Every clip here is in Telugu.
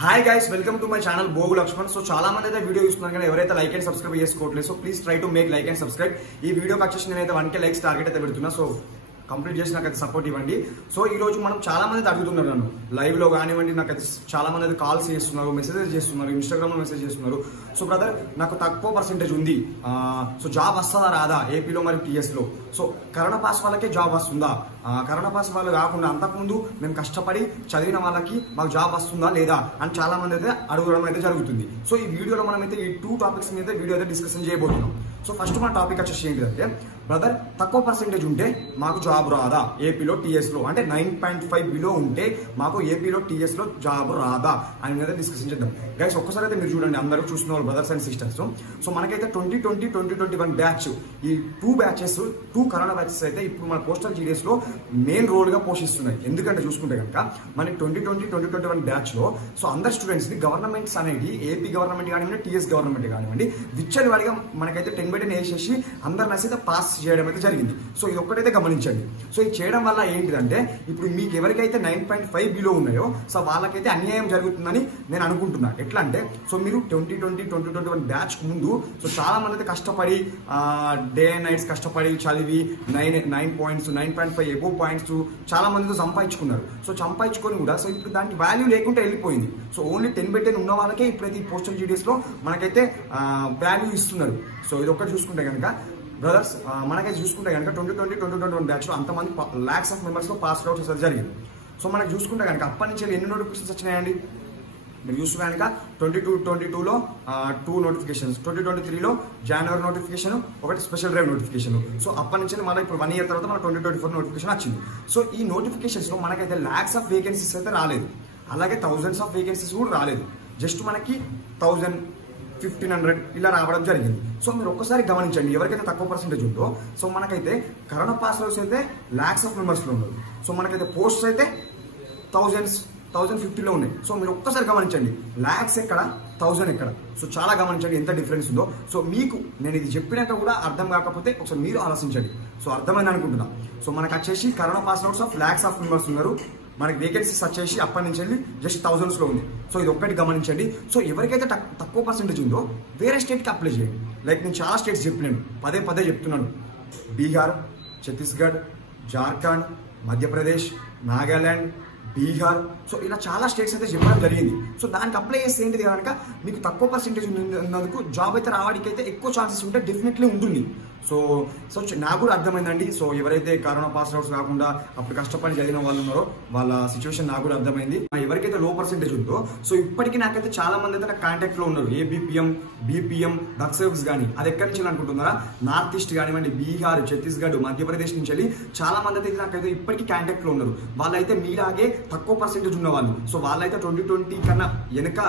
Hi guys, welcome to my channel Bogu Lakshman. So చాలా మంది అయితే వీడియో చూస్తున్నారు కానీ ఎవరైతే లైక్ అండ్ సబ్స్క్రైబ్ చేసుకోవట్లేదు. So please try to make like and subscribe. ఈ వీడియోకి వచ్చేసి నేనైతే 1K లైక్స్ టార్గెట్ అయితే పెడుతున్నా. సో కంప్లీట్ చేసి నాకైతే సపోర్ట్ ఇవ్వండి. సో ఈ రోజు మనం చాలా మంది అడుగుతున్నారు నన్ను లైవ్ లో కానివ్వండి, నాకైతే చాలా మంది అయితే కాల్స్ చేస్తున్నారు, మెసేజెస్ చేస్తున్నారు, ఇన్స్టాగ్రామ్ లో మెసేజ్ చేస్తున్నారు. సో బ్రదర్, నాకు తక్కువ పర్సెంటేజ్ ఉంది, సో జాబ్ వస్తుందా రాదా ఏపీలో మరియు టీఎస్ లో? సో కరోనా పాస్ వాళ్ళకే జాబ్ వస్తుందా? కరోనా పాస్ వాళ్ళు కాకుండా అంతకుముందు మేము కష్టపడి చదివిన వాళ్ళకి మాకు జాబ్ వస్తుందా లేదా అని చాలా మంది అయితే అడగడం అయితే జరుగుతుంది. సో ఈ వీడియోలో మనం అయితే ఈ 2 టాపిక్స్ మీద వీడియో అయితే డిస్కషన్ చేయబోతున్నాం. సో ఫస్ట్ మన టాపిక్ వచ్చేసి ఏంటంటే, బ్రదర్ తక్కువ పర్సెంటేజ్ ఉంటే మాకు జాబ్ రాదా ఏపీలో టీఎస్ లో? అంటే 9.5 బిలో ఉంటే మాకు ఏపీలో టీఎస్ లో జాబ్ రాదా అని మీద డిస్కషన్ చేద్దాం. గైస్ ఒక్కసారి అయితే మీరు చూడండి, అందరూ చూస్తున్న వాళ్ళు బ్రదర్స్ అండ్ సిస్టర్స్. సో మనకైతే 2020, 2021 బ్యాచ్, ఈ 2 బ్యాచెస్, 2 కరోనా బ్యాచెస్ అయితే ఇప్పుడు మన పోస్టల్ జీడీఎస్ లో మెయిన్ రోల్ గా పోషిస్తున్నాయి. ఎందుకంటే చూసుకుంటే కనుక మనకి 2020, 2021 బ్యాచ్ లో సో అందరు స్టూడెంట్స్ ని గవర్నమెంట్స్ అనేది ఏపీ గవర్నమెంట్ కానివ్వండి, టీఎస్ గవర్నమెంట్ కానివ్వండి, విచ్చని వాడిగా మనకైతే 10/10 వేసేసి అందరిని అయితే పాస్ చేయడం అయితే జరిగింది. సో ఇది ఒక్కటైతే గమనించండి. సో ఇది చేయడం వల్ల ఏంటిదంటే, ఇప్పుడు మీకు ఎవరికైతే 9.5 బిలో ఉన్నాయో సో వాళ్ళకైతే అన్యాయం జరుగుతుందని నేను అనుకుంటున్నా. ఎట్లా అంటే, సో మీరు 2020, 2021 బ్యాచ్ ముందు సో చాలా మంది అయితే కష్టపడి డే అండ్ నైట్స్ కష్టపడి చదివి 9 పాయింట్స్, 9.5 ఎబో పాయింట్స్ చాలా మందితో సంపాదించుకున్నారు. సో సంపాదించుకొని కూడా సో ఇప్పుడు దానికి వాల్యూ లేకుండా వెళ్ళిపోయింది. సో ఓన్లీ 10/10 ఉన్న వాళ్ళకే ఇప్పుడైతే ఈ పోస్టల్ జీడీఎస్ లో మనకైతే వాల్యూ ఇస్తున్నారు. సో ఇది ఒక్కటి చూసుకుంటే కనుక బ్రదర్స్, మనకైతే చూసుకుంటే కనుక 2020, 2021 బ్యాచ్ లో అంతమంది లాక్స్ ఆఫ్ మెంబర్స్ లో పాస్ అవుట్ చేసేది జరిగింది. సో మనకు చూసుకుంటే కనుక అప్పటి నుంచి ఎన్ని నోటిఫికేషన్స్ వచ్చినాయండి మీరు చూసుకుంటే కనుక 22లో 2 నోటిఫికేషన్స్, 2023లో జనవరి నోటిఫికేషన్, ఒకటి స్పెషల్ డ్రైవ్ నోటిఫికేషన్. సో అప్పటి నుంచి మళ్ళీ ఇప్పుడు 1 ఇయర్ తర్వాత మన 2024 నోటిఫికేషన్ వచ్చింది. సో ఈ నోటిఫికేషన్స్ లో మనకైతే లాక్స్ ఆఫ్ వేకెన్సీస్ అయితే రాలేదు, అలాగే థౌజండ్స్ ఆఫ్ వేకెన్సీస్ కూడా రాలేదు. జస్ట్ మనకి 1000, 1500 ఇలా రావడం జరిగింది. సో మీరు ఒక్కసారి గమనించండి, ఎవరికైతే తక్కువ పర్సెంటేజ్ ఉందో సో మనకైతే కరోనా పాస్ అవుట్స్ అయితే లాక్స్ ఆఫ్ మెంబర్స్ లో ఉన్నారు. సో మనకైతే పోస్ట్స్ అయితే 1050లో ఉన్నాయి. సో మీరు ఒక్కసారి గమనించండి, లాక్స్ ఎక్కడ, 1000 ఎక్కడ. సో చాలా గమనించండి ఎంత డిఫరెన్స్ ఉందో. సో మీకు నేను ఇది చెప్పినాక కూడా అర్థం కాకపోతే ఒకసారి మీరు ఆలోచించండి. సో అర్థమైంది అనుకుంటున్నా. సో మనకు వచ్చేసి corona pass outs of lakhs of members ఉన్నారు, మనకి వేకెన్సీస్ వచ్చేసి అప్పటి నుంచి వెళ్ళి జస్ట్ థౌజండ్స్ లో ఉంది. సో ఇది ఒక్కటి గమనించండి. సో ఎవరికైతే తక్కువ పర్సెంటేజ్ ఉందో వేరే స్టేట్కి అప్లై చేయండి. లైక్ నేను చాలా స్టేట్స్ చెప్పినాను, పదే చెప్తున్నాను. బీహార్, ఛత్తీస్గఢ్, జార్ఖండ్, మధ్యప్రదేశ్, నాగాలాండ్, బీహార్, సో ఇలా చాలా స్టేట్స్ అయితే చెప్పడం జరిగింది. సో దానికి అప్లై చేస్తే ఏంటిది కనుక మీకు తక్కువ పర్సెంటేజ్ ఉన్నందుకు జాబ్ అయితే రావడానికి అయితే ఎక్కువ ఛాన్సెస్ ఉంటే డెఫినెట్లీ ఉంటుంది. సో నాకు కూడా అర్థమైందండి. సో ఎవరైతే కరోనా పాస్ అవుట్స్ కాకుండా అప్పుడు కష్టపడి చదివిన వాళ్ళు ఉన్నారో వాళ్ళ సిచ్యువేషన్ నాకు కూడా అర్థమైంది. ఎవరికైతే లో పర్సెంటేజ్ ఉందో సో ఇప్పటికీ నాకైతే చాలా మంది అయితే కాంటాక్ట్ లో ఉన్నారు. ఏబిపిఎం, బిపిఎం, దక్సేవ్స్ కానీ అది ఎక్కడి నుంచి అనుకుంటున్నారా, నార్త్ ఈస్ట్ కానివ్వండి, బీహార్, ఛత్తీస్గఢ్, మధ్యప్రదేశ్ నుంచి వెళ్ళి చాలా మంది అయితే నాకైతే ఇప్పటికీ కాంటాక్ట్ లో ఉన్నారు. వాళ్ళైతే మీలాగే తక్కువ పర్సెంటేజ్ ఉన్న వాళ్ళు. సో వాళ్ళైతే 2020 కన్నా వెనక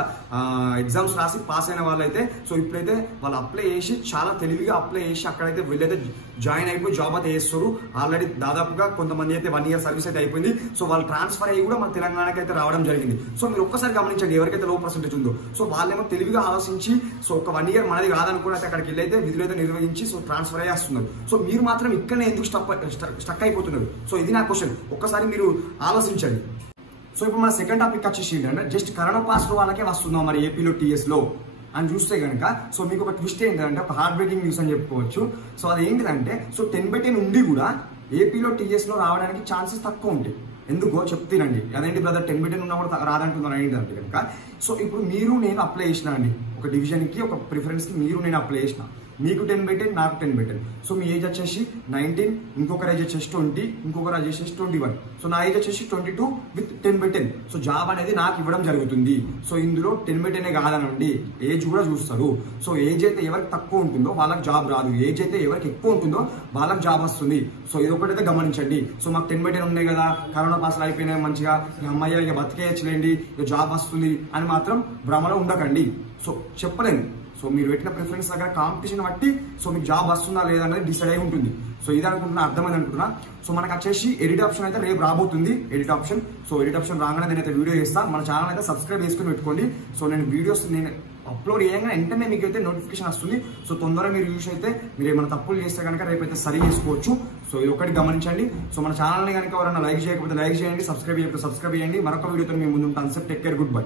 ఎగ్జామ్స్ రాసి పాస్ అయిన వాళ్ళైతే సో ఇప్పుడైతే వాళ్ళు అప్లై చేసి చాలా తెలివిగా అప్లై చేసి అక్కడైతే వీళ్ళైతే జాయిన్ అయిపోయి జాబ్ అయితే చేస్తారు. ఆల్రెడీ దాదాపుగా కొంతమంది అయితే 1 ఇయర్ సర్వీస్ అయితే అయిపోయింది. సో వాళ్ళు ట్రాన్స్ఫర్ అయ్యి కూడా మన తెలంగాణకి అయితే రావడం జరిగింది. సో మీరు ఒక్కసారి గమనించండి, ఎవరికైతే లో పర్సెంటేజ్ ఉందో సో వాళ్ళేమో తెలివిగా ఆలోచించి సో ఒక 1 ఇయర్ మనది కాదనుకుని అయితే అక్కడికి వెళ్ళి అయితే విధులు అయితే నిర్వహించి సో ట్రాన్స్ఫర్ అయ్యి వస్తున్నారు. సో మీరు మాత్రం ఇక్కడనే ఎందుకు స్టక్ అయిపోతున్నారు? సో ఇది నా క్వశ్చన్, ఒక్కసారి మీరు ఆలోచించండి. సో ఇప్పుడు మన సెకండ్ టాపిక్ వచ్చేసి ఏంటంటే, జస్ట్ కరోనా పాస్ వాళ్ళకే వస్తుందాం మరి ఏపీలో టీఎస్ లో అని చూస్తే కనుక సో మీకు ఒక ట్విస్ట్ ఏంటంటే, ఒక హార్ట్ బ్రేకింగ్ న్యూస్ అని చెప్పుకోవచ్చు. సో అది ఏంటిదంటే, సో 10/10 ఉండి కూడా ఏపీలో టీఎస్ లో రావడానికి ఛాన్సెస్ తక్కువ ఉంటాయి. ఎందుకో చెప్తానండి. అదేంటి బ్రదర్ 10/10 ఉన్నా కూడా రాదంటున్నారు ఏంటంటే కనుక, సో ఇప్పుడు మీరు నేను అప్లై చేసిన అండి, ఒక డివిజన్ కి ఒక ప్రిఫరెన్స్ కి మీరు నేను అప్లై చేసిన, మీకు 10/10 నాకు 10/10. సో మీ ఏజ్ వచ్చేసి 19, ఇంకొకరు ఏజ్ వచ్చేసి 20, ఇంకొకరు ఏజ్ వచ్చేసి 21. సో నా ఏజ్ వచ్చేసి 22 విత్ 10/10. సో జాబ్ అనేది నాకు ఇవ్వడం జరుగుతుంది. సో ఇందులో 10/10 కాదనండి, ఏజ్ కూడా చూస్తారు. సో ఏజ్ అయితే ఎవరికి తక్కువ ఉంటుందో వాళ్ళకి జాబ్ రాదు, ఏజ్ అయితే ఎవరికి ఎక్కువ ఉంటుందో వాళ్ళకి జాబ్ వస్తుంది. సో ఇది ఒకటైతే గమనించండి. సో మాకు 10/10 ఉన్నాయి కదా, కరోనా పాస్లు అయిపోయినాయి మంచిగా, అమ్మాయి ఇక బతికేయచ్చులేండి, ఇక జాబ్ వస్తుంది అని మాత్రం భ్రమలో ఉండకండి. సో చెప్పలేను. సో మీరు పెట్టిన ప్రిఫరెన్స్ దగ్గర కాంపిటీషన్ బట్టి సో మీకు జాబ్ వస్తుందా లేదా అనేది డిసైడ్ అయి ఉంటుంది. సో ఇది అనుకుంటున్నా, అర్థమైంది అనుకుంటున్నా. సో మనకు వచ్చేసి ఎడిట్ ఆప్షన్ అయితే రేపు రాబోతుంది, edit option. So edit option రాగానే నేనైతే వీడియో చేస్తాను. మన ఛానల్ అయితే సబ్స్క్రైబ్ చేసుకుని పెట్టుకోండి. సో నేను వీడియోస్ అప్లోడ్ చేయగానే వెంటనే మీకు అయితే నోటిఫికేషన్ వస్తుంది. సో తొందరగా మీరు యూస్ అయితే మీరు ఏమైనా తప్పులు చేస్తే కనుక రేపైతే సరి చేసుకోవచ్చు. సో ఇది ఒకటి గమనించండి. సో మన ఛానల్ని కనుక ఎవరైనా లైక్ చేయకపోతే లైక్ చేయండి, సబ్స్క్రైబ్ చేయకపోతే సబ్స్క్రైబ్ చేయండి. మరొక వీడియోతో మేము ముందు ఉంటాను. Take care, good bye.